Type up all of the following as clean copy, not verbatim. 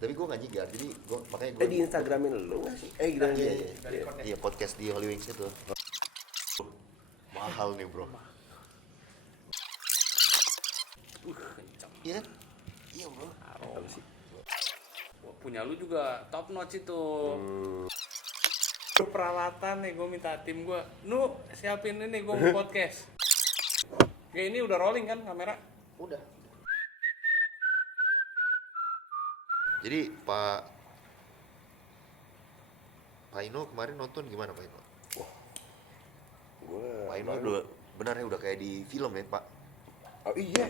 Tapi gue nggak nyigar, jadi gue makanya gue Di Instagramin lu nggak sih? iya podcast di Holy Wings itu. Mahal nih bro. Kencang. Iya kan? Iya bro. Apa sih? Wah, punya lu juga top notch itu. Peralatan nih gue minta tim gue. Nu siapin ini gue mau podcast. Kayak ini udah rolling kan kamera? Udah. Jadi Pak Ino kemarin nonton gimana Pak Ino? Pak Ino udah benar ya udah kayak di film ya Pak. Oh iya.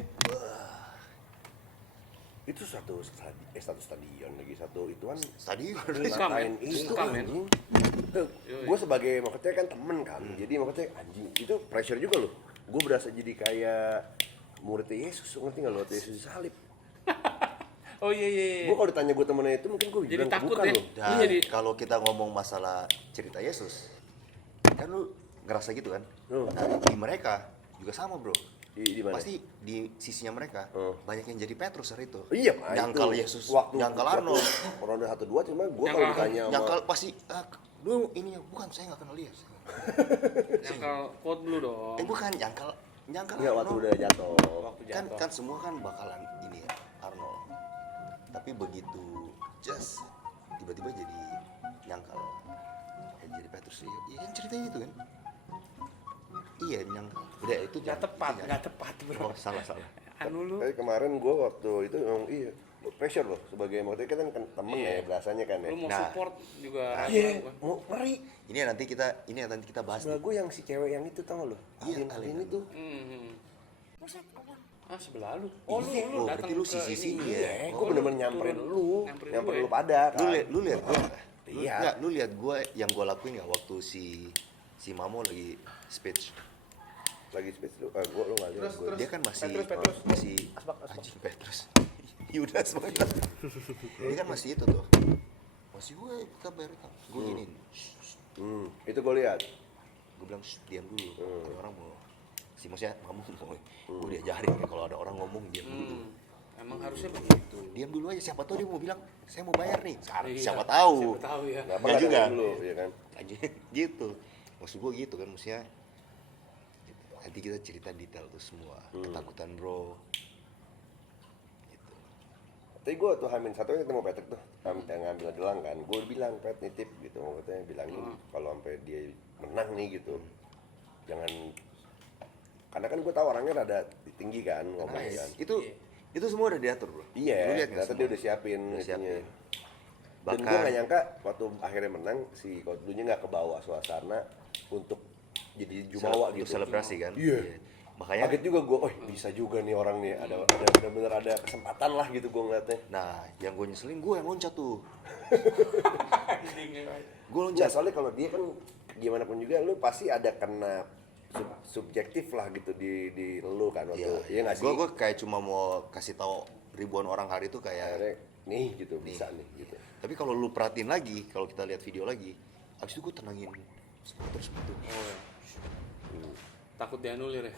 Itu satu stadion lagi, satu ituan Stadion. ngatain itu Sungkan, anjing. Gue sebagai maksudnya kan temen kan, jadi maksudnya anjing itu pressure juga loh. Gue berasa jadi kayak muridnya Yesus, ngerti nggak lo? Yesus disalib. Oh iya. Gue kalau ditanya gue temennya itu mungkin gue Jadi bilang takut bukan ya? loh. Dan Jadi- kalau kita ngomong masalah cerita Yesus, kan lu ngerasa gitu kan? Nah, di mereka juga sama bro. Di mana? Pasti di sisinya mereka banyak yang jadi Petrus hari itu. Iya Pak. Nyangkal itu. Yesus, Waktu nyangkal Arnold. Ronde 1-2 cuma gue kalau ditanya sama Nyangkal pasti, lu ini ya bukan saya nggak kenal dia. Nyangkal quote dulu dong. Bukan nyangkal nggak waktu Arnold. udah jatuh. Waktu kan jatuh. kan semua kan bakalan ini ya Arnold. Tapi begitu just tiba-tiba jadi nyangkal, jadi Petrus ya, kan ceritanya itu kan. Iya nyangkal. Udah itu Nggak tepat bro. Oh salah. Anu lu. Tapi kemarin gue waktu itu memang iya pressure loh sebagai maksudnya kita kan temen ya biasanya kan ya. Lu mau Nah. support juga. Iya, mau ngeri. Ini yang nanti kita bahas. Sebelah gue yang si cewek yang itu tau gak lo? Iya, Alin itu. Sebelah lu. Oh lu datang berarti lu ke sisi-sisi ini. ya. Gue bener-bener nyamperin lu Nyamperin nyamperin lu lu ya? pada kan. Lu lihat gua. Iya. Enggak, lu lihat gua yang gua lakuin enggak waktu si Mamo lagi speech. Lagi space lu, gue lu nggak lihat gue. Dia kan masih Petrus. masih anjing Petrus. Yudas banget. Dia kan masih itu tuh. Masih gue kita bayar utang. Gue giniin. Itu gue lihat. Gue bilang diam dulu. Ada orang mau si maksudnya Mamo mau gue diajarin ya kalau ada orang ngomong diam dulu. Emang harusnya begitu. Diam dulu aja siapa tahu dia mau bilang saya mau bayar nih. Iya. Siapa tahu. Siapa tahu ya. Nggak Ya juga. juga dulu, ya kan. Aja gitu. Maksud gue gitu kan maksudnya. Nanti kita cerita detail tuh semua. Ketakutan bro. Gitu. Tapi gue tuh Hamin satu ketemu Patrick tuh, ngambil gelang kan. Gue bilang Pat nitip gitu, maksudnya bilangin kalau sampai dia menang nih gitu, jangan. Karena kan gue tahu orangnya rada tinggi kan ngomongnya kan. Itu semua udah diatur bro. Lu Iya, lihat nggak ternyata dia semua? udah siapin Udah itunya. siapin. Dan gue Bahkan gak nyangka waktu akhirnya menang si Kodlunya gak kebawa suasana untuk jadi jumawa untuk gitu. selebrasi kan. Iya. Makanya Kaget juga gue, oh bisa juga nih orang nih, ada bener-bener ada kesempatan lah gitu gue ngeliatnya. nah yang gue nyeselin gue yang loncat tuh. Gue Enggak, loncat. soalnya kalau dia kan gimana pun juga lu pasti ada kena subjektif lah gitu di lu kan waktu. Iya nggak sih? Gue kayak cuma mau kasih tahu ribuan orang hari itu kayak Akhirnya nih gitu bisa nih gitu. tapi kalau lu perhatiin lagi, kalau kita lihat video lagi, abis itu gue tenangin supporter itu. Oh ya. Takut dianulir ya.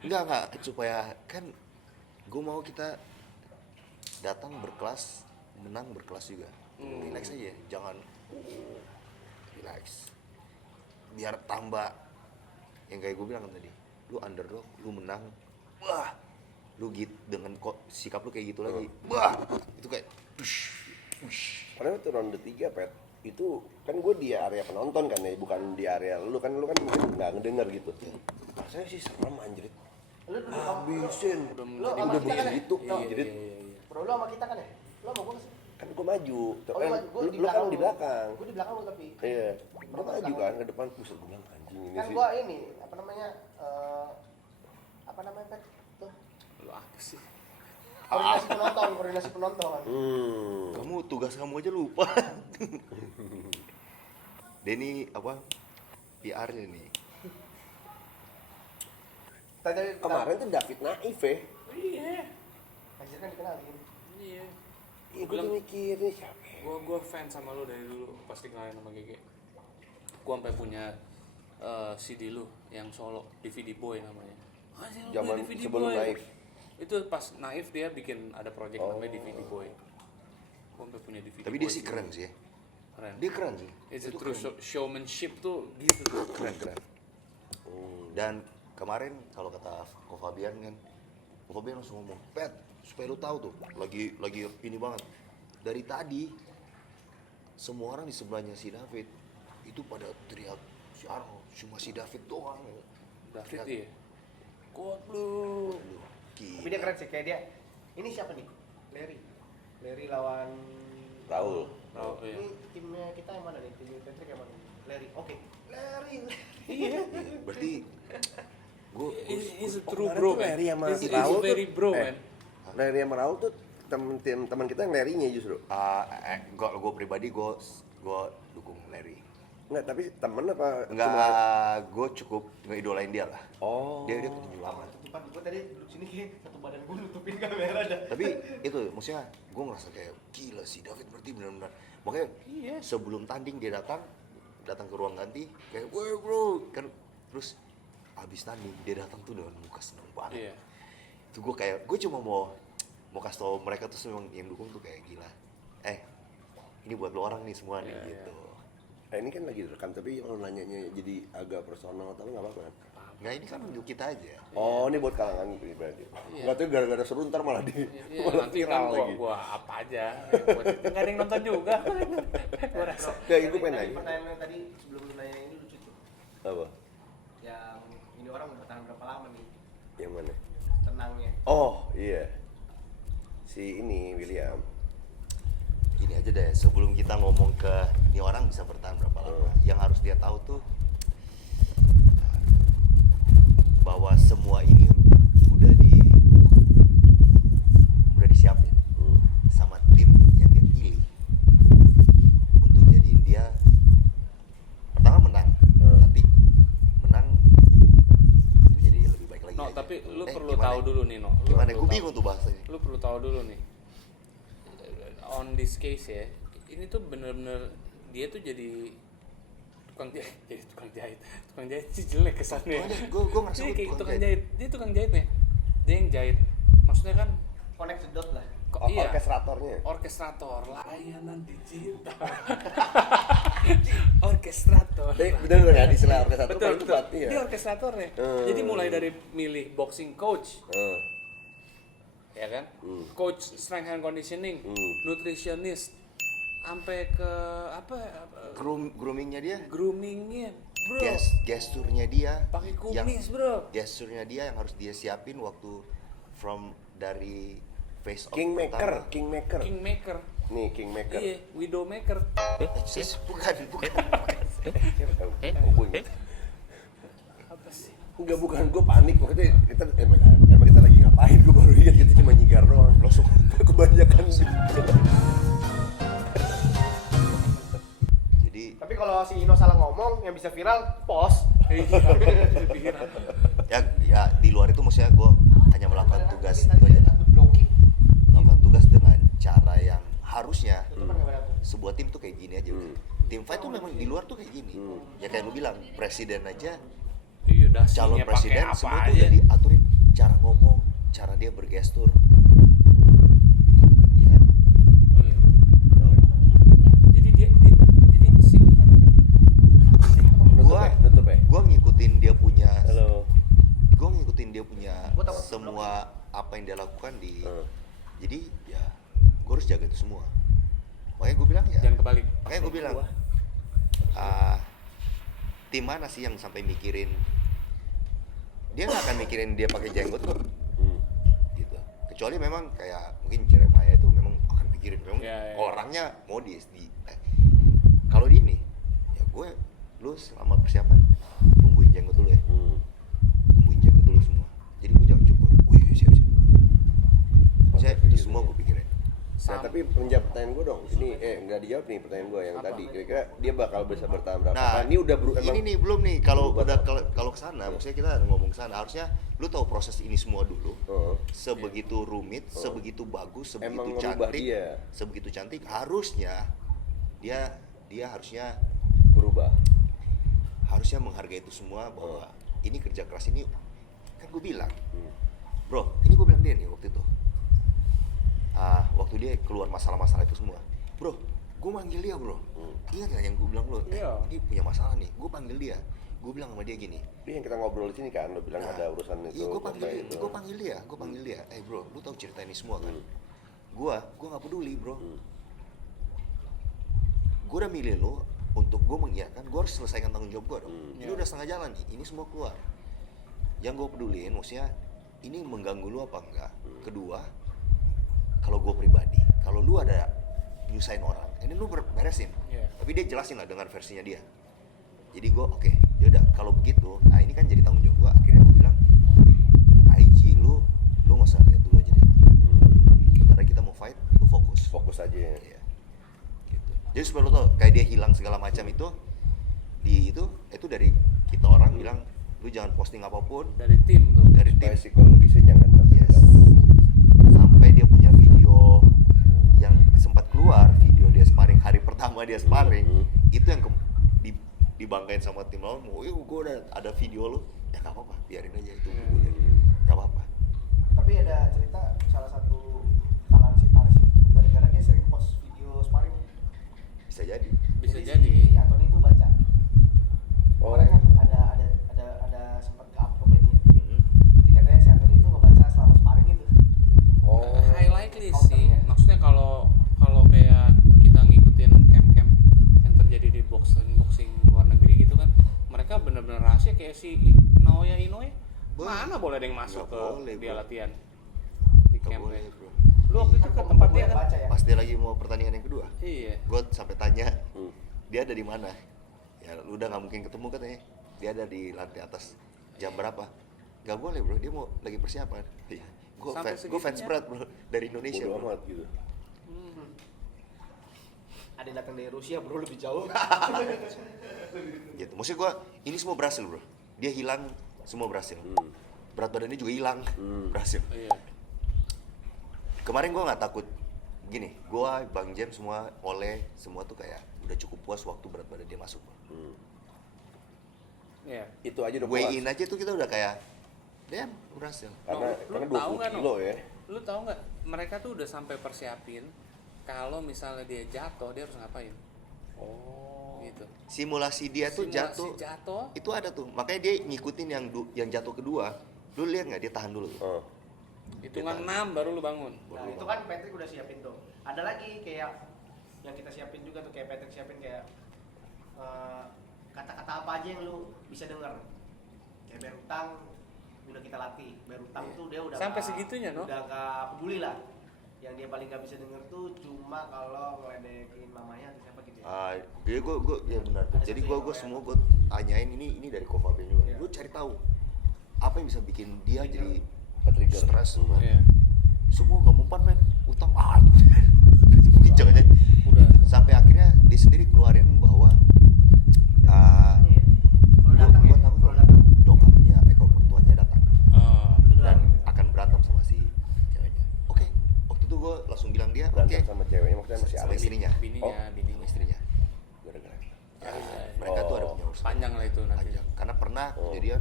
Enggak, supaya kan gue mau kita datang berkelas, menang berkelas juga. Relax aja, jangan relax. Biar tambah yang kayak gue bilang kan tadi, lu underdog, lu menang, wah, lu gitu dengan sikap lu kayak gitu lagi, wah, itu kayak, Karena waktu ronde 3 Pet, itu kan gue di area penonton kan ya, bukan di area lu kan mungkin nggak ngedenger gitu. Rasanya sih serem anjrit. Habisin, udah begitu anjrit. Bro, lu sama kita kan ya? Lu sama gua nggak sih? Kan gue maju, Oh, lu maju. Gua lu kan di belakang. Gua di belakang lu tapi. Iya, lu maju kan ke depan, buset gue bilang anjing ini Kan sih. gua ini, apa namanya? Pet? Tuh. Lu apa sih? Koordinasi penonton. kamu tugas kamu aja lupa. Denny apa PR-nya nih. Tadi Kemarin tuh David Naif ya. Iya. Anjir kan dikenalin. Iya. Iya, gue tuh mikir nih siapa ya? Gua fans sama lu dari dulu pas dikenalin sama GG. Gua sampai punya CD lu yang solo DVD Boy namanya. Anjir, lu Zaman punya DVD sebelum Boy. Naif. Itu pas Naif dia bikin ada project namanya DVD Boy. Gua punya DVD Tapi dia sih keren sih ya. keren. Dia keren sih. It's a Itu true keren. showmanship tuh gitu tuh. Keren. Dan kemarin kalau kata Ko Fabian kan, Ko Fabian langsung ngomong, "Pet, supaya lu tahu tuh, lagi ini banget. Dari tadi semua orang di sebelahnya si David itu pada teriak si Arno, cuma si David doang." David Teriak, ya. Kuat lu. Tapi dia keren sih, kayak dia. Ini siapa nih? Larry lawan Raul. Oh, iya. Ini timnya kita yang mana nih? Tim Patrick yang mana? Larry. Oke. Larry. Iya. Berarti gue He's a Oh, true kemarin bro tuh man. Larry sama He's Raul tuh- very bro eh. man. Larry sama Raul tuh teman kita yang Larry-nya justru. gue pribadi gue dukung Larry. Enggak, tapi temen apa? Enggak, gue cukup ngeidolain dia lah. Oh. Dia ketujuh lama. Tutupan gue tadi duduk sini kayak satu badan gue nutupin kamera dah. Tapi itu maksudnya gue ngerasa kayak gila sih David berarti benar-benar. Makanya Iya. sebelum tanding dia datang ke ruang ganti kayak woi bro kan, terus abis tanding dia datang tuh dengan muka seneng banget. Iya. Itu gue cuma mau kasih tau mereka tuh memang yang dukung tuh kayak gila. Ini buat lo orang nih semua nih Iya, gitu. Ini kan lagi direkam, tapi kalau nanyanya jadi agak personal atau nggak apa-apa kan? Nggak, ini kan untuk kita aja. Oh, ini buat kalangan pribadi. Iya. Nggak tahu gara-gara seru ntar malah Iya, malah nanti viral gua apa aja. Nggak ada yang nonton juga. Gua rasa. Kayak gue pengen Tadi nanya. pertanyaan tadi sebelum lu nanya ini lucu tuh. Apa? Yang ini orang udah bertahan berapa lama nih Yang mana? tenangnya? Oh, iya. Si ini William. Gini aja deh, sebelum kita ngomong ke ini orang bisa bertahan berapa lama, yang harus dia tahu tuh bahwa semua ini udah disiapin sama tim yang dia pilih untuk jadiin dia pertama menang, tapi menang untuk jadi lebih baik lagi. No, aja. tapi lu perlu Gimana? tahu dulu nih, No. Lu Gimana? perlu Gue tahu. bingung tuh bahasanya. Lu perlu tahu dulu nih. On this case ya, ini tuh bener-bener dia tuh jadi tukang jahit sih jelek kesannya. Gue ngerasa Dia gue kayak tukang tukang jahit. jahit, dia tukang jahit nih. Dia yang jahit, maksudnya kan Connect the dot lah. iya, Orkestratornya. orkestrator, layanan digital. Orkestrator. Bener nggak istilah orkestrator? Betul, paling betul. tepat, iya. Dia orkestratornya. Jadi mulai dari milih boxing coach, ya kan, coach strength and conditioning, nutritionist, sampai ke Groomingnya dia, groomingnya, bro. gesturnya dia, Pakai kumis, bro. gesturnya dia yang harus dia siapin waktu dari face off Kingmaker. Kingmaker, Nih, Kingmaker. iya, widowmaker. Bukan. Oh, gue ingat. Apa sih? Enggak, bukan, gue panik waktu itu emang kita lagi ngapain, gue baru ingat kita cuma nyigar doang. Langsung kebanyakan sih. Jadi Tapi kalau si Ino salah ngomong yang bisa viral, post. ya di luar itu maksudnya gue hanya melakukan tugas itu aja lah. Melakukan tugas dengan cara yang harusnya sebuah tim tuh kayak gini aja udah. Tim fight tuh memang di luar tuh kayak gini. Ya kayak lu bilang, presiden aja, Iya, calon dasinya pakai presiden apa semua tuh aja. udah diaturin cara ngomong, cara dia bergestur. Iya kan? Iya. Jadi dia jadi si Nutup ya? Gua ngikutin dia punya Halo. gue ngikutin dia punya Gua takut semua apa yang dia lakukan di Hmm. jadi ya gue harus jaga itu semua. Makanya gue bilang ya, jangan kebalik. makanya gue bilang tim mana sih yang sampai mikirin, dia nggak akan mikirin dia pakai jenggot kok gitu, kecuali memang kayak mungkin Jeremiah itu memang akan pikirin memang Ya. orangnya modis kalau di ini ya gue, lu selama persiapan tungguin jenggot dulu ya, tungguin jenggot dulu semua, jadi gue jangan cukur. Wih, siap saya itu semua gue pikirin. Nah, tapi menjawab pertanyaan gue dong. Ini nggak dijawab nih pertanyaan gue yang Apa? tadi. Kira-kira dia bakal bisa bertahan berapa? Nah, Ini udah ini nih belum nih kalau berubah udah apa? kalau kesana, maksudnya kita ngomong kesana, harusnya lu tahu proses ini semua dulu. Sebegitu rumit, sebegitu bagus, Emang sebegitu ngerubah cantik, dia. sebegitu cantik, harusnya dia harusnya menghargai itu semua, bahwa ini kerja keras ini kan gue bilang, bro, ini gue bilang dia nih waktu itu, waktu dia keluar masalah-masalah itu semua, bro, gue manggil dia bro. Ingat nggak yang gue bilang lo? Iya. Ini punya masalah nih. Gue panggil dia. Gue bilang sama dia gini. Dia yang kita ngobrol di sini kan, lo bilang ada urusan itu. Iya, gue panggil apa dia. itu. Gue panggil dia. Gue panggil dia. Bro, lu tahu cerita ini semua kan? Gue nggak peduli bro. Gue udah milih lo untuk gue mengiyakan. Gue harus selesaikan tanggung jawab gue dong. Ini udah setengah jalan nih. Ini semua keluar. Yang gue peduliin, maksudnya ini mengganggu lu apa enggak? Kedua, kalau gue pribadi, kalau lu ada nyusahin orang, ini lu beresin. Iya. Tapi dia jelasin lah dengan versinya dia. Jadi gue oke, yaudah kalau begitu, nah ini kan jadi tanggung jawab gue. Akhirnya gue bilang, IG lu nggak usah lihat dulu aja deh. Bentar kita mau fight, lu fokus. Fokus aja. Iya. Gitu. Jadi supaya lu tau, kayak dia hilang segala macam itu dari kita orang bilang, lu jangan posting apapun Dari tim tuh. dari Supaya tim. psikologisnya jangan sampai Yes. hilang. Sampai dia punya video yang sempat keluar, video dia sparring hari pertama dia sparring, itu yang dibanggain sama tim lawan. Oh, gue udah ada video lu. Ya nggak apa-apa, biarin aja itu. Nggak apa-apa. Tapi ada cerita salah satu kalangan si Paris itu gara-gara dia sering post video sparring. Bisa jadi. Bisa Jadi jadi. si Anthony itu baca. Oh. Kemarin kan ada sempat ke up komennya. Mhm. Jadi katanya si Anthony itu ngebaca selama sparring itu. Oh. High likely sih. Counternya. Maksudnya kalau kayak kita ngikutin camp-camp yang terjadi di boxing luar negeri gitu kan, mereka benar-benar rahasia kayak si Naoya Inoue. Mana boleh ada yang masuk Nggak ke boleh, dia bro. latihan di Nggak campnya. boleh, bro. Lu waktu itu ke tempat dia kan? baca ya. Pas dia lagi mau pertandingan yang kedua, Iya. gue sampai tanya dia ada di mana. Ya lu udah nggak mungkin ketemu katanya. Dia ada di lantai atas. Jam berapa? Gak boleh bro, dia mau lagi persiapan. Iya. Gue Sampai fans segitunya? berat bro dari Indonesia. Bodo Bro. amat gitu. Ada yang datang dari Rusia bro lebih jauh. Gitu. Maksud gue ini semua berhasil bro. Dia hilang semua berhasil. Berat badannya juga hilang berhasil. Iya. Kemarin gue nggak takut gini. Gue, Bang James semua, Oleh semua tuh kayak udah cukup puas waktu berat badan dia masuk. Bro. Iya. Itu aja udah Weigh puas. in aja tuh kita udah kayak, damn berhasil. Karena Lu 20 tahu nggak, kilo No? ya. Lu tahu nggak? Mereka tuh udah sampai persiapin kalau misalnya dia jatuh dia harus ngapain? Oh. Gitu. Simulasi dia tuh Simulasi jatuh. jatuh. Itu ada tuh, makanya dia ngikutin yang jatuh kedua. Lu lihat nggak dia tahan dulu tuh. Oh. Hitungan 6 baru lu bangun. Nah itu kan Patrick udah siapin tuh. Ada lagi kayak yang kita siapin juga tuh, kayak Patrick siapin kayak kata-kata apa aja yang lu bisa denger. Kayak bayar utang udah kita latih. Bayar utang tuh dia udah Sampai nggak- segitunya, no? Udah gak peduli lah. Yang dia paling gak bisa denger tuh cuma kalau ngeledekin mamanya atau siapa gitu ya. Dia gue ya benar tuh. Ada Jadi satu gue yang semua gue tanyain ini dari Kofabe juga. Iya. Gue cari tahu apa yang bisa bikin dia jadi Trigger. stres semua. Iya. Semua nggak mempan men, utang mungkin jangan Udah. sampai akhirnya dia sendiri keluarin bahwa Kalau datang ya, gue takut kalau kalau datang. nyokapnya kalau mertuanya datang Oh. Itu dan doang. akan berantem sama si ceweknya. Oke, waktu itu gue langsung bilang dia oke Berantem sama ceweknya maksudnya masih sama alim. istrinya. Bininya, Sama bininya. istrinya. Gara-gara. Ya, mereka tuh ada Oh. punya urusan Panjang lah itu nanti. panjang. Karena pernah Oh. kejadian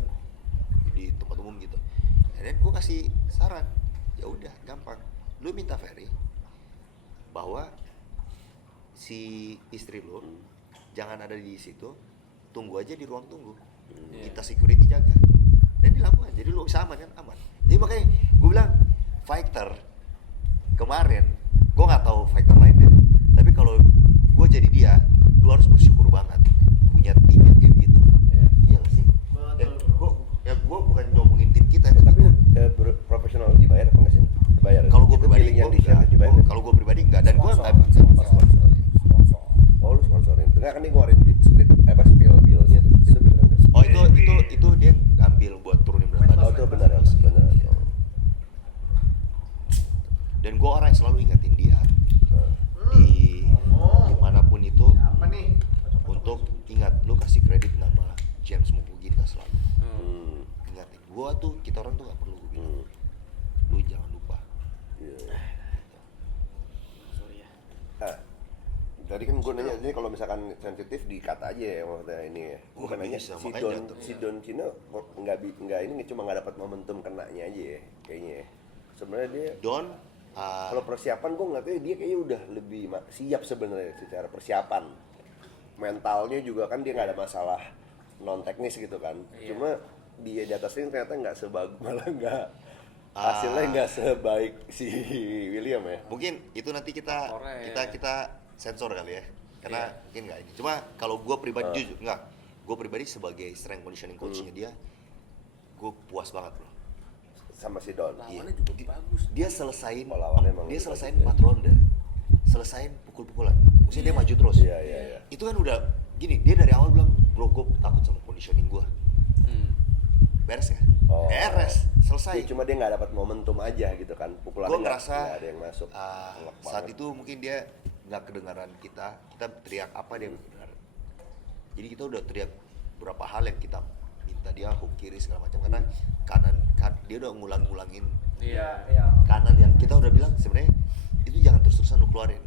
di tempat umum gitu. Dan gue kasih saran, ya udah gampang. Lu minta Ferry bahwa si istri lu jangan ada di situ, tunggu aja di ruang tunggu. Iya. Kita security jaga. Dan dilakukan. Jadi lu bisa aman kan? Aman. Jadi makanya gue bilang fighter kemarin, gue nggak tahu fighter lain deh. Tapi kalau gue jadi dia, lu harus bersyukur banget punya tim yang kayak gitu. Iya. Iya nggak sih? Dan Betul. gue bukan ngomongin tim kita, tapi Tapi gua- profesional dibayar apa enggak sih? Dibayar. kalau gue Itu pribadi billingnya gua di siapa? enggak. Dibayar. Kalau gue pribadi enggak, dan gue Sponsor, enggak bisa sponsor. Sponsor. Oh, lu sponsorin. Enggak kan dia ngeluarin split spill bill-nya tuh. Itu beneran enggak? Oh itu dia ambil buat turunin berat badan. Oh, itu benar, benar. Iya. Dan gue orang yang selalu ingetin dia Nah. di dimanapun itu Apa nih? untuk ingat lu kasih kredit nama James Mukuginta selalu. Hmm. Ingatin, gue tuh kita orang tuh nggak perlu gua bilang. Hmm. Lu jangan lupa. Iya. Sorry ya. Ah, tadi kan gue nanya ini kalau misalkan sensitif di-cut aja ya maksudnya ini ya. Bukan Nggak nanya bisa, si makanya Don jatuh. si Don Cina nggak ini cuma nggak dapat momentum kenanya aja ya kayaknya. Ya. Sebenarnya dia Don Kalau persiapan gue ngeliatnya dia kayaknya udah lebih siap sebenarnya secara persiapan. Mentalnya juga kan dia nggak ada masalah non teknis gitu kan. Iya. Cuma dia di atas ring ternyata nggak sebagus, malah nggak hasilnya nggak sebaik si William ya. Mungkin itu nanti kita Faktornya, kita sensor kali ya. Karena Iya. mungkin nggak ini. Cuma kalau gue pribadi jujur nggak. Gue pribadi sebagai strength conditioning coachnya dia, gue puas banget bro. Sama si Don. Lawannya juga bagus. Dia selesain, Oh, lawannya emang dia lebih selesain bagus, 4 ronde, selesain pukul-pukulan. Maksudnya dia maju terus. Iya. Itu kan udah gini. Dia dari awal bilang, bro gue takut sama conditioning gue. Beres ya? Oh. Beres, selesai. Cuma dia nggak dapat momentum aja gitu kan. Pukulannya Gue ngerasa nggak ada yang masuk. Telak saat banget. itu mungkin dia nggak kedengaran kita teriak apa dia nggak kedengaran. Jadi kita udah teriak beberapa hal yang kita minta dia hook kiri segala macam karena kanan dia udah ngulang-ngulangin Iya. kanan yang kita udah bilang sebenarnya itu jangan terus-terusan lu keluarin.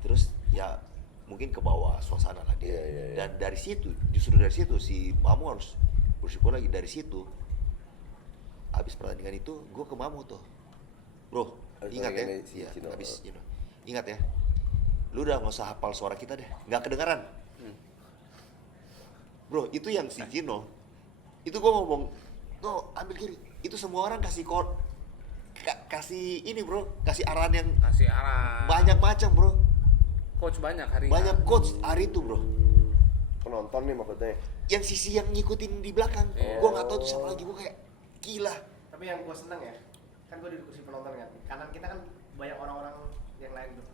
Terus ya mungkin ke bawah suasana lah dia. Iya. Dan dari situ justru dari situ si Mamu harus bersyukur lagi dari situ. Habis pertandingan itu gue ke Mamu tuh, bro ingat ya, Pertandingan si iya, Cino. habis ingat ya, lu udah nggak usah hafal suara kita deh, nggak kedengaran. Bro itu yang si Cino, itu gue ngomong, tuh ambil kiri, itu semua orang kasih kasih ini bro, kasih arahan yang Kasih arah. banyak macam bro, Coach banyak hari ini. banyak coach hari itu bro. Penonton nih maksudnya. Yang sisi yang ngikutin di belakang, gue nggak tahu tuh siapa lagi, gue kayak gila. Tapi yang gue seneng ya, kan gue di kursi penonton kan, kanan kita kan banyak orang-orang yang lain tuh.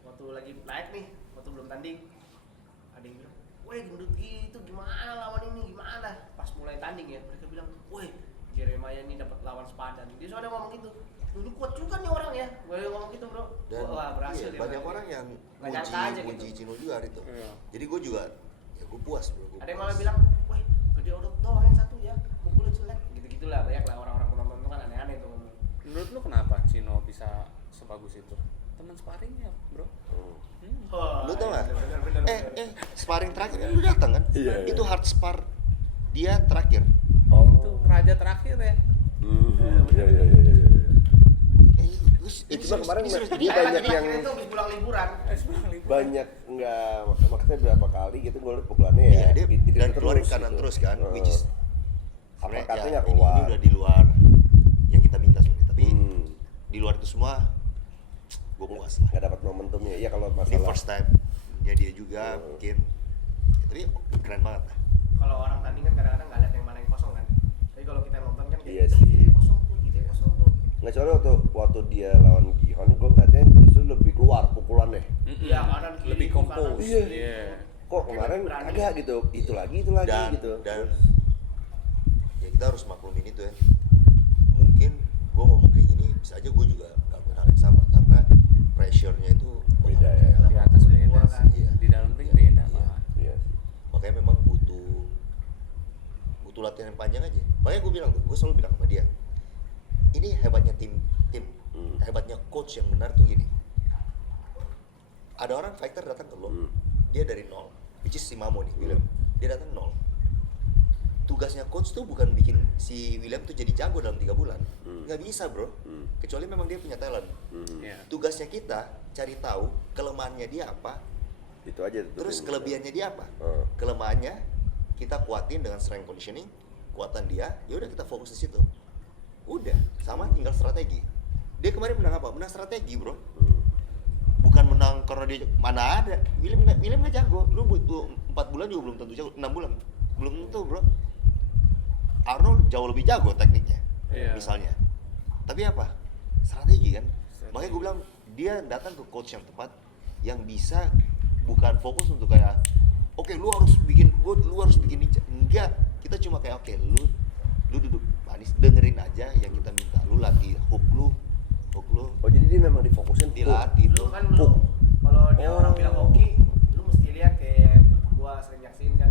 Waktu lagi naik nih, waktu belum tanding, ada yang bilang, weh gendut gitu gimana lawan ini gimana? Pas mulai tanding ya, mereka bilang, weh Jeremiah ini dapat lawan sepadan. Dia soalnya ngomong gitu, dulu kuat juga nih orang ya, gue ngomong gitu bro. Dan Wah berhasil iya, dia banyak berarti. orang yang Nggak nyangka aja muji gitu. Cino juga hari itu. Iya. Jadi gue juga, ya gue puas bro. Gua Ada yang puas. malah bilang, weh gede odot doang yang satu ya, pukulnya jelek. Gitu-gitulah banyak lah orang-orang penonton tuh kan aneh-aneh tuh. Menurut lu kenapa Cino bisa sebagus itu? Teman sparringnya, bro. Wah, Lu tau nggak? bener. Sparring terakhir kan lu datang kan? Iya. Itu hard spar dia terakhir. Itu raja terakhir ya. Iya. Cuma kemarin dia banyak yang itu habis pulang liburan. banyak nggak maksudnya berapa kali gitu gue liat pukulannya ya. Iya, dia gitu dan keluarin terus kanan gitu. terus kan, which is sebenarnya Uppercutnya ya, nggak ini keluar. udah di luar yang kita minta sebenarnya. Tapi di luar itu semua gue puas lah. nggak dapat momentumnya. Iya kalau Ini masalah first time ya dia juga mungkin. Ya, tapi keren banget lah. Kalau orang tanding kan kadang-kadang nggak lihat yang mana yang kosong kan. Tapi kalau kita nonton kan Iya kayak, sih. "Ini kosong tuh, ini kosong tuh." nggak soalnya waktu dia lawan Gihon gue katanya justru lebih keluar pukulannya. Iya, kanan kiri Lebih kanan. kompos. Iya. Kok kemarin Berani. kagak gitu, itu lagi gitu. Dan ya kita harus maklumin itu ya. Mungkin gue ngomong kayak gini bisa aja gue juga ngelakuin hal yang sama karena pressure-nya itu Beda ya. Di atas beda sih. Iya. Di dalam ring Iya. beda Iya. malah. Iya sih. Makanya memang butuh latihan yang panjang aja. Makanya gue bilang tuh, gue selalu bilang sama dia, ini hebatnya tim, hebatnya coach yang benar tuh gini. Ada orang fighter datang ke lo, dia dari nol, which is si Mamo nih, William. Dia datang nol. Tugasnya coach tuh bukan bikin si William tuh jadi jago dalam 3 bulan. Nggak bisa bro, kecuali memang dia punya talent. Iya. Tugasnya kita cari tahu kelemahannya dia apa, Itu aja tuh. terus kelebihannya dia apa. Oh. Kelemahannya kita kuatin dengan strength conditioning, kuatan dia, ya udah kita fokus di situ. Udah, sama tinggal strategi. Dia kemarin menang apa? Menang strategi, bro. Bukan menang karena dia mana ada. William nggak jago. Lu butuh 4 bulan juga belum tentu jago. 6 bulan belum tentu, bro. Arnold jauh lebih jago tekniknya, Iya. misalnya. Tapi apa? Strategi kan. Strategi. Makanya gue bilang dia datang ke coach yang tepat, yang bisa bukan fokus untuk kayak, oke, lu harus bikin ini. Enggak, kita cuma kayak oke, lu duduk manis, dengerin aja yang kita minta. Lu latih hook lu. Oh jadi dia memang difokusin Dilatih Lu tuh. kan lu kalau dia orang bilang hoki, lu mesti lihat kayak gua sering nyaksin kan.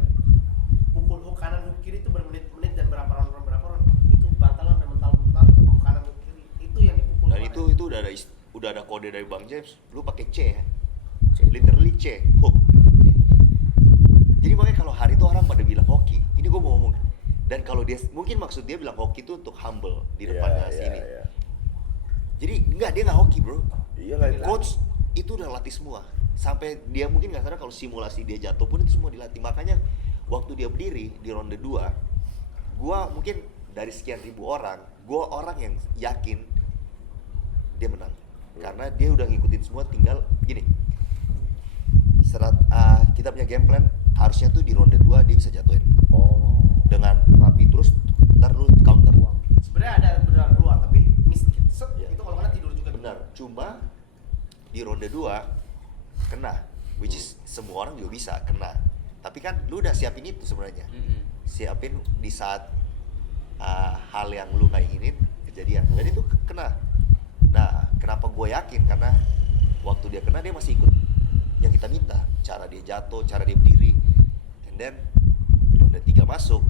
Pukul hook kanan hook kiri itu bermenit-menit dan berapa round. Itu bantalan sampai mental itu hook kanan hook kiri. Itu yang dipukul. Dan kemarin. itu udah ada kode dari Bang James. Lu pakai C ya. Literally C, hook. Jadi makanya kalau hari itu orang pada bilang hoki, ini gue mau ngomong. Dan kalau dia mungkin maksud dia bilang hoki itu untuk humble di depannya sini. Iya. Jadi dia nggak hoki bro. Iyalah itu. Coach itu udah latih semua. Sampai dia mungkin nggak sadar kalau simulasi dia jatuh pun itu semua dilatih. Makanya waktu dia berdiri di ronde 2, gua mungkin dari sekian ribu orang, gua orang yang yakin dia menang. Karena dia udah ngikutin semua, tinggal gini. Kita punya game plan, harusnya tuh di ronde 2 dia bisa jatuhin. Oh. Dengan rapi terus, ntar lu counter. Sebenarnya ada beneran keluar tapi miss dikit. Set, Iya. itu kalau kena tidur juga. Benar, cuma di ronde 2 kena, which is semua orang juga bisa kena. Tapi kan lu udah siapin itu sebenarnya. Siapin di saat hal yang lu nggak inginin kejadian. Dan itu kena. Nah, kenapa gue yakin? Karena waktu dia kena dia masih ikut yang kita minta. Cara dia jatuh, cara dia berdiri. And then ronde 3 masuk.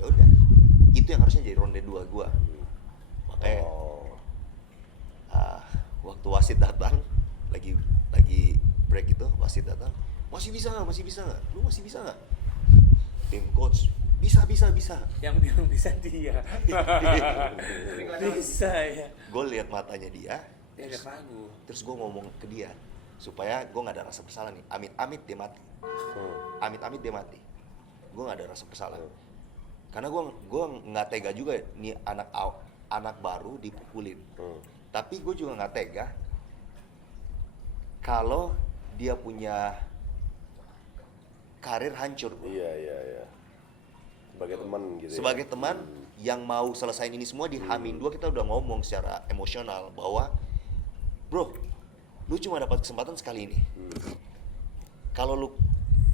Ya udah. Itu yang harusnya jadi ronde 2 gue. Makanya waktu wasit datang lagi break itu, wasit datang, masih bisa nggak, lu masih bisa nggak? Tim coach bisa. Yang bilang bisa dia. Bisa ya. Gue lihat matanya dia, Dia agak ragu. terus gue ngomong ke dia supaya gue nggak ada rasa bersalah nih. Amit dia mati, dia mati. Gue nggak ada rasa bersalah karena gue nggak tega juga nih anak baru dipukulin. Tapi gue juga nggak tega kalau dia punya karir hancur. Iya. Sebagai teman gitu. Sebagai teman yang mau selesaiin ini semua di H-2 kita udah ngomong secara emosional bahwa bro, lu cuma dapat kesempatan sekali ini. Kalau lu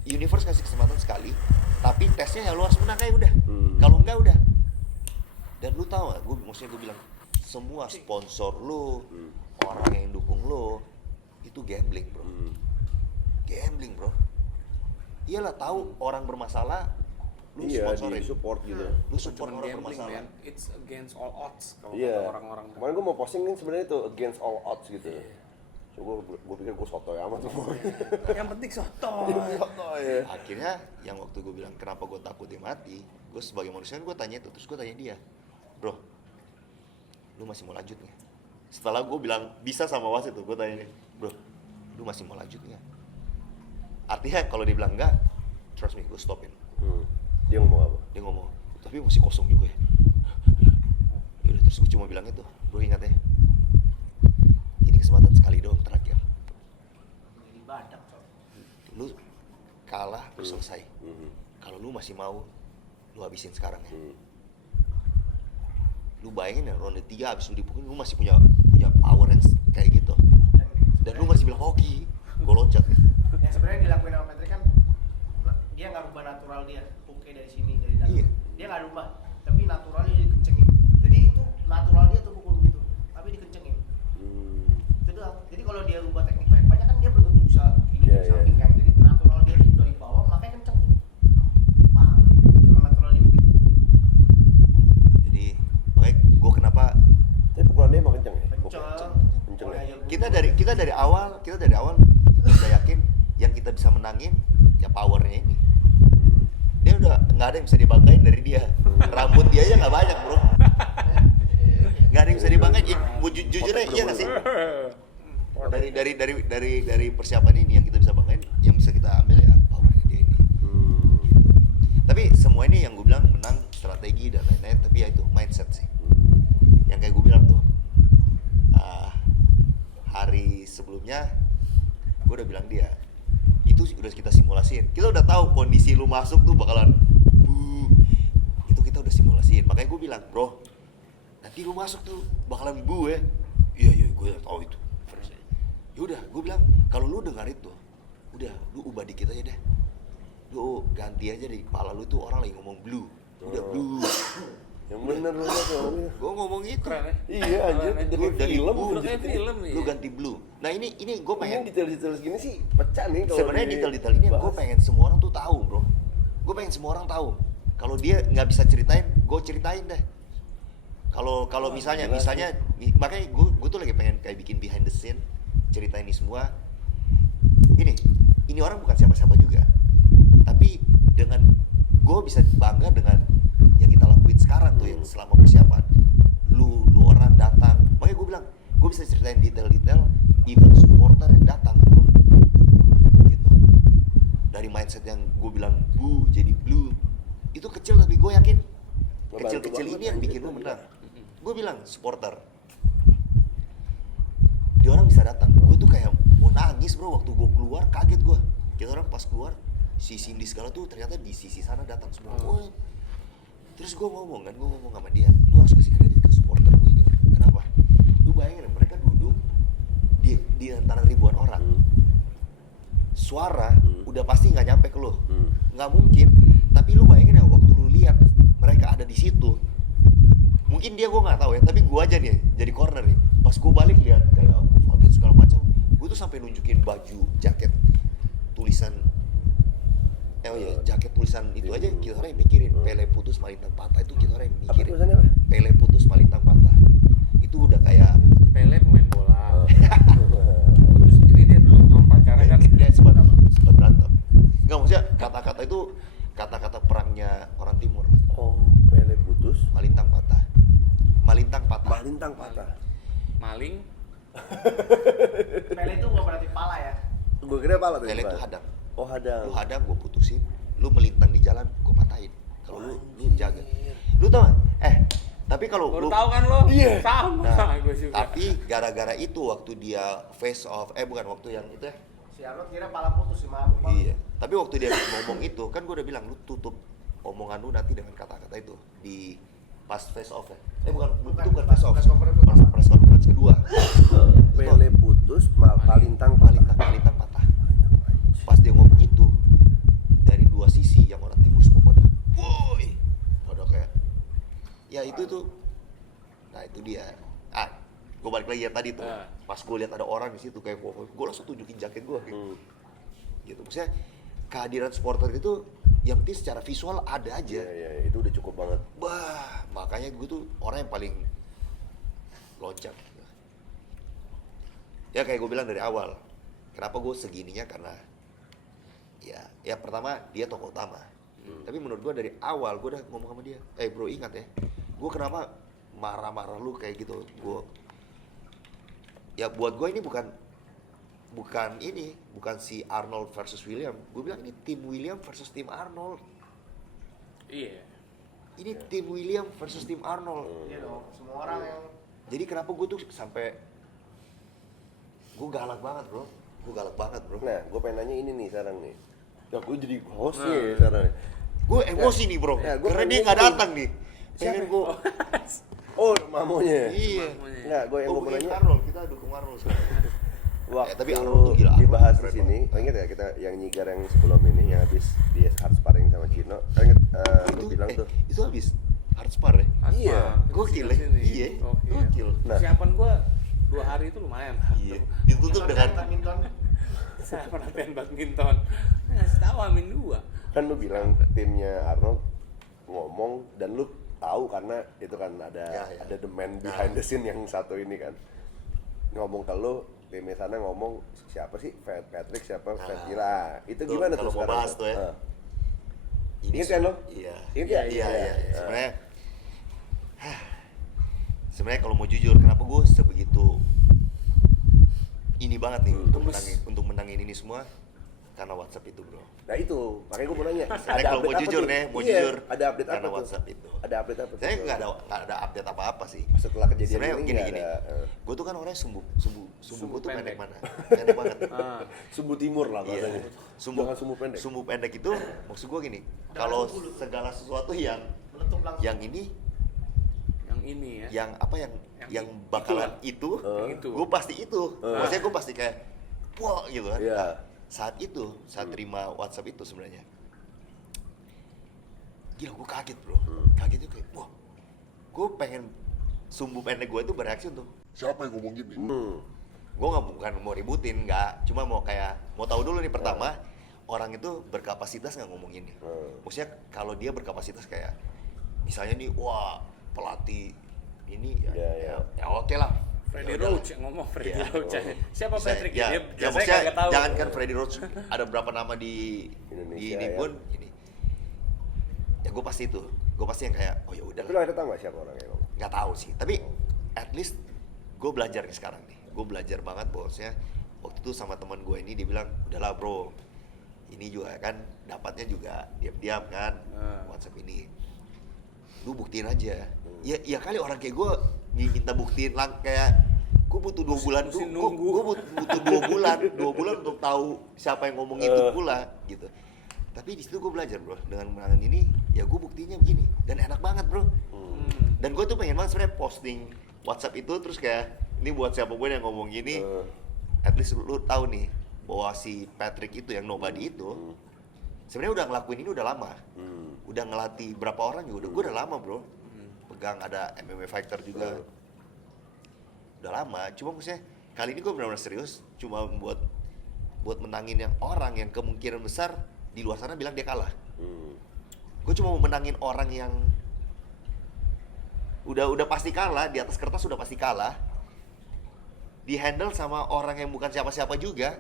universe kasih kesempatan sekali, tapi tesnya ya lu harus menang kayak udah. Kalau enggak udah. Dan lu tahu gak, gue bilang semua sponsor lu, orang yang dukung lu itu gambling bro. Gambling bro. Iyalah tahu orang bermasalah, lu sponsorin. Di support gitu. Lu support Cuman orang gambling, bermasalah. man. It's against all odds kalau Iya. kata orang-orang. Kemarin gue mau posting kan sebenarnya itu against all odds gitu. So gue pikir gue sotoy amat tuh. Yang penting soto. Ya. Akhirnya yang waktu gue bilang kenapa gue takut dia mati, gue sebagai manusia gue tanya itu, terus gue tanya dia, bro, lu masih mau lanjut nggak? Setelah gue bilang bisa sama wasit tuh, gue tanya dia, bro, lu masih mau lanjut nggak? Artinya kalau dia bilang enggak, trust me, gue stopin. Dia ngomong apa? Dia ngomong, tapi masih kosong juga ya. Yaudah, terus gue cuma bilang itu, bro ingat ya, ini kesempatan sekali doang terakhir. Jadi badak, coy. Lu kalah, lu selesai. Kalau lu masih mau, lu habisin sekarang ya. Lu bayangin ya ronde 3 abis lu dipukulin, lu masih punya power yang kayak gitu. Dan lu masih bilang hoki, gue loncat nih. Yang sebenarnya dilakuin sama Patrick kan dia nggak rubah natural dia, oke dari sini dari dalam. Iya. Dia nggak rubah, tapi naturalnya dia dikencengin. Jadi itu natural dia tuh pukul begitu, tapi dikencengin. Itu doang. Jadi kalau dia rubah teknik banyak kan dia belum tentu bisa ini Iya, samping kan. Jadi natural dia itu dari bawah makanya kenceng. Paham? Memang natural dia begitu. Jadi makanya gue kenapa Tapi pukulannya emang kenceng ya? Kenceng. Kenceng Pokoknya ya? aja bunyi. kita dari awal udah yakin yang kita bisa menangin ya powernya ini. Dia udah nggak ada yang bisa dibanggain dari dia. Rambut dia aja nggak banyak bro. Nggak ada yang bisa dibanggain. Jujurnya iya nggak sih? Dari persiapan ini yang kita bisa banggain, yang bisa kita ambil ya powernya dia ini. Gitu. Tapi semua ini yang gue bilang menang strategi dan lain-lain, tapi ya itu mindset sih. Yang kayak gue bilang tuh hari sebelumnya gue udah bilang dia itu udah kita simulasiin, kita udah tahu kondisi lu masuk tuh bakalan itu kita udah simulasiin. Makanya gue bilang bro, nanti lu masuk tuh bakalan ya. Iya gue udah tahu itu. Yaudah gue bilang kalau lu dengar itu udah lu ubah dikit aja deh, lu ganti aja di kepala lu tuh orang lagi ngomong blue, udah blue. Yang bener lu tuh orangnya. Gue ngomong gitu. Keren ya. Iya anjir, Keren, jadi Gua dari film. blue, Udah kayak film ya. lu ganti blue. Nah ini gue pengen Pengen detail-detail segini sih pecah nih kalau sebenarnya detail-detail ini gue dibahas. pengen semua orang tuh tahu bro. Gue pengen semua orang tahu. Kalau dia nggak bisa ceritain, gue ceritain deh. Kalau misalnya makanya gue tuh lagi pengen kayak bikin behind the scene, ceritain ini semua. Ini orang bukan siapa-siapa juga. Tapi dengan gue bisa bangga dengan yang kita lakuin sekarang tuh yang selama persiapan. Lu orang datang. Makanya gue bilang gue bisa ceritain detail-detail event supporter yang datang bro, gitu. Dari mindset yang gue bilang blue jadi blue itu kecil, tapi gue yakin kecil-kecil ini yang bikin lo menang. Gue bilang supporter, dia orang bisa datang. Gue tuh kayak mau nangis bro waktu gue keluar, kaget gue. Kita orang pas keluar si Cindy segala tuh ternyata di sisi sana datang semua. Woy. Terus gue ngomong sama dia, lu harus kasih kredit ke supporter lu ini. Kenapa? Lu bayangin mereka duduk di antara ribuan orang. Suara udah pasti nggak nyampe ke lu, nggak mungkin. Tapi lu bayangin ya waktu lu lihat mereka ada di situ, mungkin dia gue nggak tahu ya, tapi gue aja nih jadi corner nih. Pas gue balik lihat kayak Valverde segala macam, gue tuh sampai nunjukin baju jaket tulisan jaket tulisan itu aja kita orang yang mikirin. Pele putus Malintang patah itu kita orang yang Apa mikirin. tulisannya apa? Pele putus Malintang patah itu udah kayak Pele pemain bola. Terus ini dia dulu kalau pacaran kan dia sempat berantem. Nggak, maksudnya kata-kata itu kata-kata perangnya orang timur. Oh, Pele putus, Malintang patah. Malintang patah. Malintang patah. maling. Pele itu bukan berarti pala ya. Gue kira pala tuh. Pele Pak. itu hadang. Oh, hadang. Lu hadang gue putusin, lu melintang di jalan gue patahin. Kalau lu jaga. Lu tau gak? Tapi kalau Baru lu tahu kan lo? Iya. Sama nah, gue juga. tapi gara-gara itu waktu dia face off, bukan waktu yang itu ya. Si Arnold kira pala putus si mabuk banget. Iya. Tapi waktu dia ngomong itu, kan gue udah bilang lu tutup omongan lu nanti dengan kata-kata itu di pas face off ya. Itu bukan face off. Press conference Pas press conference kedua. Pele putus, Malintang Malintang patah. Pas dia ngomong itu, dari dua sisi yang orang timur semua pada, woi, pada kayak, ya itu tuh, nah itu dia. Gue balik lagi ya tadi tuh, pas gue lihat ada orang di situ kayak gue langsung tunjukin jaket gue, gitu. Maksudnya kehadiran supporter itu, yang penting secara visual ada aja. Iya, itu udah cukup banget. Bah, makanya gue tuh orang yang paling loncat. Ya kayak gue bilang dari awal, kenapa gue segininya karena ya pertama dia tokoh utama. Tapi menurut gue dari awal gue udah ngomong sama dia, bro ingat ya, gue kenapa marah-marah lu kayak gitu. Ya buat gue ini bukan si Arnold versus William. Gue bilang ini tim William versus tim Arnold. Iya. Ini tim William versus tim Arnold. Iya dong, semua orang yang Jadi kenapa gue tuh sampai gue galak banget bro. Nah, gue pengen nanya ini nih sekarang nih. Ya, gue jadi host nih sekarang nih. Gue emosi nih bro, Ya, gua karena pengen dia nggak ngomong. datang nih. Pengen gue, Oh, mamonya. iya. Nggak, gue yang Oh, mau bukan nanya. Arnold, kita dukung Arnold sekarang. Waktu tapi Arnold tuh gila, Arnold dibahas di keren sini, ingat ya kita yang nyigar yang sebelum ini yang habis dia hard sparring sama Cino. Ingat lu bilang tuh. Itu habis hard spar ya? Iya. Gokil ya? Iya, gokil. Nah. Persiapan gue 2 hari itu lumayan. Iya. Ditutup dengan badminton. Saya latihan badminton. Ngasih tahu Amin 2. Kan lu bilang timnya Arnold ngomong dan lu tahu karena itu kan ada Ya. ada the man behind the scene yang satu ini kan ngomong ke lu, timnya sana ngomong siapa sih Patrick siapa Fred gila itu tuh, gimana kalau tuh mau sekarang bahas tuh ya. Ini Ingat kan lo? Iya. Ingat ya? Iya. Iya. Sebenarnya kalau mau jujur, kenapa gue sebegitu ini banget nih untuk menangin ini semua karena WhatsApp itu bro. Nah itu makanya gue mau nanya Sebenarnya kalau mau update apa jujur tuh? nih, mau Iya, jujur ada update karena apa tuh? WhatsApp itu. Ada update apa tuh? Saya nggak ada update apa-apa sih. Setelah kejadian Sebenarnya ini gini, nggak ada gue tuh kan orangnya sumbu gue tuh pendek pendek. mana, pendek banget. sumbu timur lah Iya. bahasanya. Jangan sumbu pendek. Sumbu pendek itu maksud gue gini, kalau segala sesuatu yang Meletup langsung. Yang ini ya. yang apa yang bakalan itu, itu. gue pasti itu. Maksudnya gue pasti kayak wah gitu kan. Iya. Saat terima WhatsApp itu sebenarnya, gila gue kaget bro. Kaget itu kayak wah, gue pengen sumbu pendek gue itu bereaksi untuk siapa yang ngomong gini. Gue bukan mau ributin, nggak, cuma mau tahu dulu nih pertama orang itu berkapasitas nggak ngomong ini. Maksudnya kalau dia berkapasitas kayak misalnya nih wah pelatih ini ya oke lah. Freddy Ya udah. Roach yang ngomong Freddy Iya. Roach. Siapa Bisa- Patrick ya, Dia ya saya maksudnya kagak tahu. jangan kan Freddy Roach ada berapa nama di Indonesia, ini ya. pun ini. Ya gue pasti yang kayak oh ya udah Tapi lo ada tahu nggak siapa orang yang ngomong? nggak tahu sih, tapi at least gue belajar nih sekarang nih. Gue belajar banget bosnya. Waktu itu sama teman gue ini dia bilang, udahlah bro, ini juga kan dapatnya juga diam-diam kan, WhatsApp ini. Lu buktiin aja. Ya kali orang kayak gue minta buktiin lang kayak gue butuh 2 bulan tuh, gue butuh 2 bulan untuk tahu siapa yang ngomong itu pula gitu. Tapi di situ gue belajar bro, dengan menangan ini ya gue buktinya begini dan enak banget bro. Dan gue tuh pengen banget sebenarnya posting WhatsApp itu terus kayak ini buat siapapun yang ngomong gini, at least lu tahu nih bahwa si Patrick itu yang nobody itu sebenarnya udah ngelakuin ini udah lama, udah ngelatih berapa orang juga, gue udah lama bro, pegang ada MMA fighter juga, udah lama. Cuma maksudnya kali ini gue benar-benar serius, cuma buat menangin yang orang yang kemungkinan besar di luar sana bilang dia kalah. Gue cuma mau menangin orang yang udah pasti kalah, di atas kertas udah pasti kalah, di handle sama orang yang bukan siapa-siapa juga.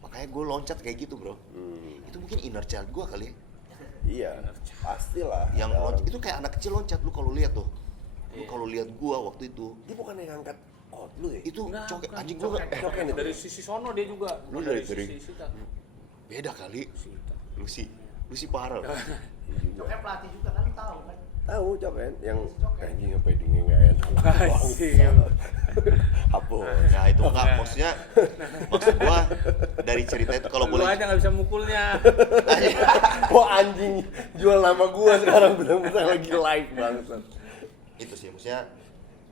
Makanya gue loncat kayak gitu bro. Itu mungkin inner child gue kali ya. Iya, pastilah. Yang loncat itu kayak anak kecil loncat, lu kalau lihat tuh. Lu kalau lihat gue waktu itu, Dia bukan yang ngangkat lu ya? itu Enggak, coket bukan. anjing gue Coket itu. Dari sisi sono dia juga. Lu Bukan dari sisi Sita. beda kali. Sita. Lu sih parah. Coket pelatih juga kan tahu kan. Tahu Coket yang Coket. anjing yang pedingnya nggak enak. Anjing. Hapus. Nah itu enggak, maksud gua dari cerita itu kalau Lu boleh aja nggak bisa mukulnya. Wah anjing, jual nama gua sekarang benar-benar lagi live bangsat. itu sih maksudnya.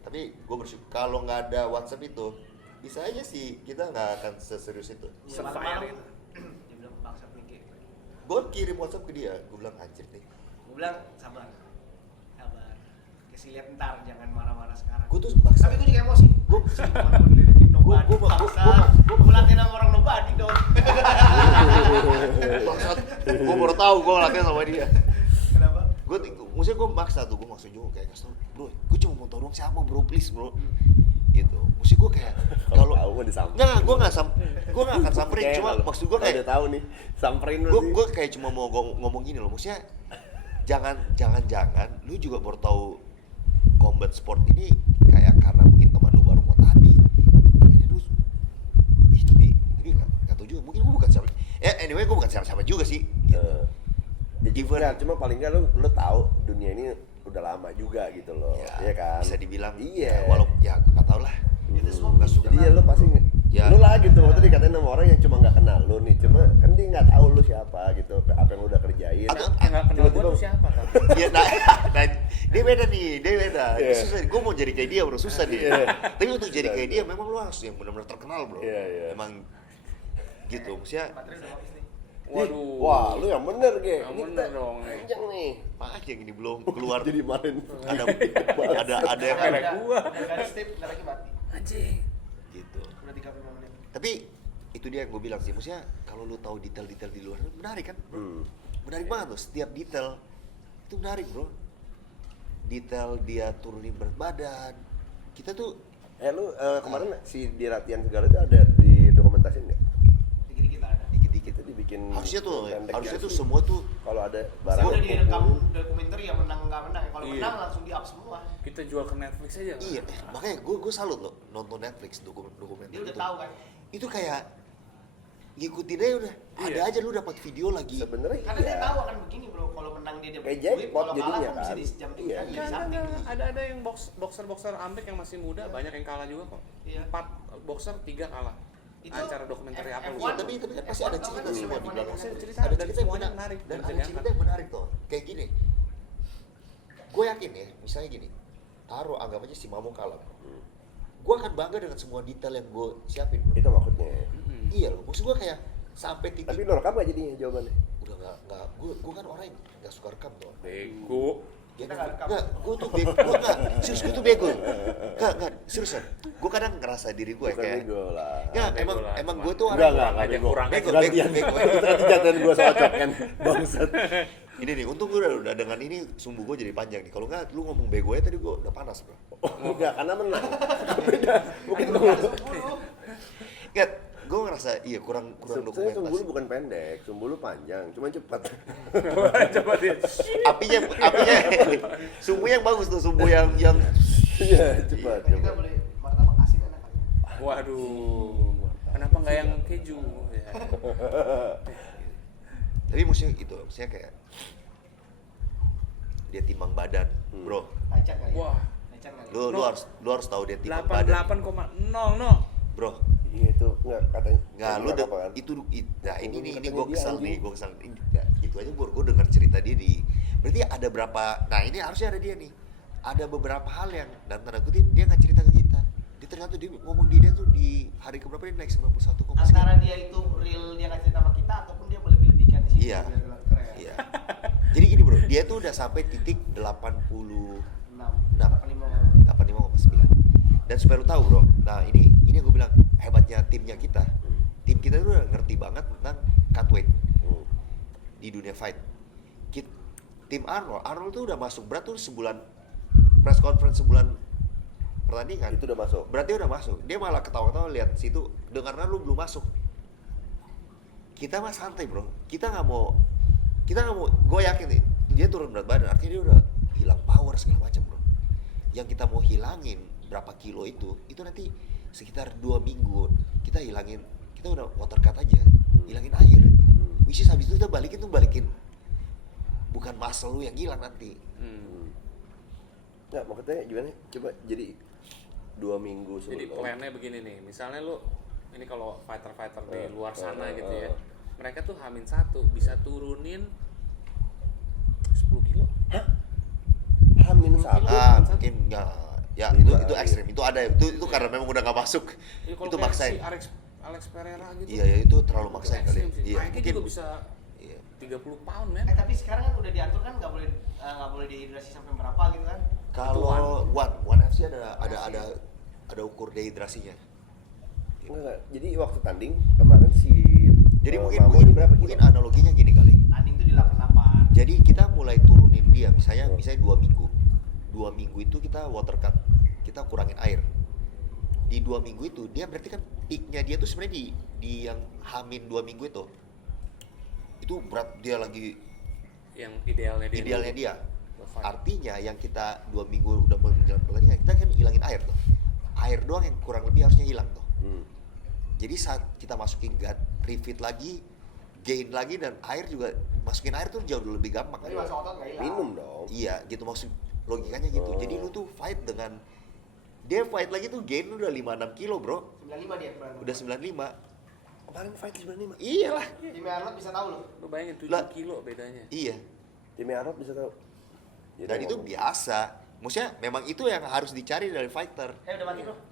Tapi gue bersyukur kalau nggak ada WhatsApp itu bisa aja sih kita nggak akan seserius itu. Malam-malam dia bilang bangsa nih. Gue kirim WhatsApp ke dia, gue bilang anjir nih. Gue bilang sabar. Kasih lihat ntar, jangan marah-marah sekarang. Gue tuh maksa. Tapi gue juga emosi. Gue dilirikin nobody. Gue latihan sama orang nobody dong. Bangsat. Gue baru tahu gue latihan sama dia. Kenapa? Maksudnya gue maksa tuh, gue maksud juga kayak kasih tau, bro, gue cuma mau tau dong siapa bro, please bro, gitu. Maksud gue kayak Kalau tahu mah disamperin. nggak, gue nggak akan samperin, Kayak cuma lo. maksud gue kayak Udah tahu nih, samperin lu sih. gue kayak cuma mau ngomong gini loh, maksudnya jangan lu juga baru tahu combat sport ini kayak karena mungkin teman lu baru mau tadi, jadi lu, tapi nggak tahu juga, mungkin gue bukan siapa, anyway gue bukan siapa juga sih, gitu. Even ya, cuma paling nggak lu tahu dunia ini udah lama juga gitu loh, iya kan? Bisa dibilang, iya. Walaupun ya nggak tau lah. Itu semua nggak suka. Jadi ya lu pasti Ya. lu lah gitu, waktu dikatain sama orang yang cuma nggak kenal lu nih, cuma kan dia nggak tahu lu siapa gitu, apa yang lu udah kerjain. Atau Yang nggak kenal gua tuh siapa kan? Iya, nah, dia beda nih, dia beda. Iya. Susah, gue mau jadi kayak dia bro, susah dia. Iya. Tapi untuk jadi kayak dia, memang lu harus yang benar-benar terkenal bro. Iya. Emang gitu, maksudnya Baterai udah habis nih. Waduh. Wah, lu yang bener Ge. Yang Ini bener kita dong, nih. panjang nih. apa aja yang ini belum keluar. Jadi main. ada yang Merek gua. Dari step, ntar lagi mati. Anjing. gitu. Udah 35 menit. Tapi itu dia yang gue bilang sih, maksudnya kalau lu tahu detail-detail di luar, menarik kan bro? Menarik banget loh, setiap detail itu menarik bro. Detail dia turunin berat badan, kita tuh Lu kemarin si di latihan segala itu ada di dokumentasin nggak? Dikit-dikit ada. dikit-dikit Itu dibikin harusnya tuh pendeknya tuh sih. semua tuh Kalau ada Semua barang udah direkam dokumenter ya menang nggak menang. Kalau Iya. menang langsung di up semua. Kita jual ke Netflix aja. kan? iya. Makanya gue salut loh nonton Netflix dokumenter Dia udah itu. tahu kan. Itu kayak ngikutin aja udah. Ada Iya. aja lu dapat video lagi. sebenarnya Karena dia iya. tahu akan begini bro. Kalau menang dia dapat Kayak duit, jackpot kalau kalah jadinya pun bisa kan. di jam Iya. Ada yang boxer ambek yang masih muda, banyak yang kalah juga kok. Iya. 4 boxer 3 kalah. Itu Acara dokumenter apa lu? F1. Tapi kan pasti ada cerita F1 semua di kan belakang. Pasti ada cerita, Ada dan cerita yang semuanya menarik. menarik, Dan bisa ada diangkat. cerita yang menarik tuh. Kayak gini. Gue yakin ya, misalnya gini. Taruh anggap aja si Mamo kalah. Gue akan bangga dengan semua detail yang gue siapin. Bro. Itu maksudnya. Iya loh, maksud gue kayak sampai titik Tapi lu rekam gak jadinya jawabannya? udah nggak gue kan orang yang nggak suka rekam tuh. Bego. Kita nggak rekam. Nggak, gue tuh bego, gue nggak, serius gue tuh bego. Nggak, seriusan. Gue kadang ngerasa diri gue Bukan kayak, bego lah. nggak, Bego lah, emang cuma- gue tuh Enggak, orang aja, bego. kurang bego, aja. bego, bego. Itu tadi jatuhin gua sama cok kan. Bangsat. Ini nih, untung gue udah dengan ini sumbu gue jadi panjang nih. Kalau nggak, lu ngomong bego ya tadi gue udah panas bro. Enggak, karena menang. Beda. Bukan gua. Nggak, gue ngerasa iya kurang Saya sumbulu dokumentasi. bukan pendek, sumbulu panjang, cuma cepat. Coba dia. Apinya, sumbu yang bagus tuh, sumbu yang Iya, cepat. Kita boleh martabak Waduh. Kenapa nggak yang keju? Ya. Tapi maksudnya itu, maksudnya kayak dia timbang badan, bro. Lecet kali. Wah. Lecet kali. Lu harus tahu dia timbang badan. 88,0 no. Bro, Iya itu nggak katanya. nggak lu apa kan? nah ini Katanya gue dia kesal anjing. nih, gue kesal. Ya, itu aja gue dengar cerita dia di. Berarti ada berapa? Nah ini harusnya ada dia nih. Ada beberapa hal yang dan tanda kutip dia nggak cerita ke kita. Dia ternyata dia ngomong di dia tuh di hari keberapa dia naik 91,9. Antara dia itu real dia nggak cerita sama kita ataupun dia melebih-lebihkan di situ. Iya. biar keren. Iya. Jadi gini bro, dia tuh udah sampai titik 86 85,9. Dan supaya lu tahu bro, nah ini yang gue bilang hebatnya timnya kita. Tim kita tuh udah ngerti banget tentang cutweight di dunia fight. Tim Arnold tuh udah masuk berat tuh sebulan press conference sebulan pertandingan. Itu udah masuk. Berarti udah masuk. Dia malah ketawa-ketawa lihat situ, dengarnya lu belum masuk. Kita mah santai bro. Kita nggak mau. Gue yakin nih, dia turun berat badan. Artinya dia udah hilang power segala macam bro. Yang kita mau hilangin berapa kilo itu nanti sekitar 2 minggu kita hilangin. Kita udah water cut aja, hilangin air. Which is habis itu kita balikin bukan muscle lu yang hilang nanti. Nggak, maksudnya gimana? Coba jadi 2 minggu sebelum. Jadi plannya begini nih, misalnya lu ini kalau fighter-fighter di luar sana gitu ya, mereka tuh H-1 bisa turunin 10 kilo. Hamin satu. Mungkin nggak. Ya Itu itu ekstrim. Itu ada. Itu karena memang udah nggak masuk. Ya, kalau Itu kayak maksain. si Alex Pereira gitu. Iya ya itu terlalu maksain kali. ekstrim sih. Iya Naiknya mungkin. juga bisa Iya. 30 pound men. Tapi sekarang kan udah diatur kan nggak boleh dehidrasi sampai berapa gitu kan? Kalau One FC ada ukur dehidrasinya. Enggak. Jadi waktu tanding kemarin si Jadi Mamo ini berapa kilo? mungkin analoginya gini kali. Tanding tuh di 88. Jadi kita mulai turunin dia misalnya 2 minggu. 2 minggu itu kita water cut. Kita kurangin air. Di 2 minggu itu dia berarti kan peaknya dia tuh sebenarnya di yang H-2 minggu itu. Itu berat dia lagi Yang idealnya dia. Fight. Artinya yang kita 2 minggu udah menjalankan pertandingan kita kan hilangin air tuh. Air doang yang kurang lebih harusnya hilang tuh. Jadi saat kita masukin gut, refit lagi, gain lagi dan air juga masukin air tuh jauh lebih gampang. Tapi masuk otot nggak hilang. Minum dong. Iya, gitu maksud logikanya gitu. Jadi lu tuh fight dengan dia fight lagi tuh gain udah 5-6 kilo, Bro. 95 dia berantem. Udah 95. Kemarin fight 95. Iyalah. Tim Arnold bisa tahu loh. Lu bayangin 7 Lah. kilo bedanya. Iya. Timnya Arnold bisa tahu. Jadi Dan itu ngomong. biasa. Maksudnya memang itu yang harus dicari dari fighter. Udah mati bro.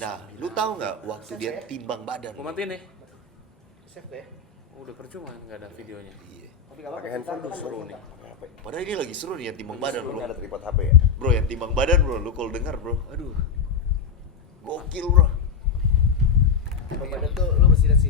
Nah, lu tahu nggak waktu dia timbang badan? Gua matiin nih. Save deh. Udah percuma nggak ada videonya. Iya. Tapi kalau Pakai handphone tuh seru nih. HP. Padahal ini lagi seru nih yang timbang badan, Lu Bro. nggak ada tripod HP ya? Bro, yang timbang badan, Bro. Lu kalau dengar, Bro. Aduh. Gokil, Bro. Timbang badan tuh lu mesti lihat si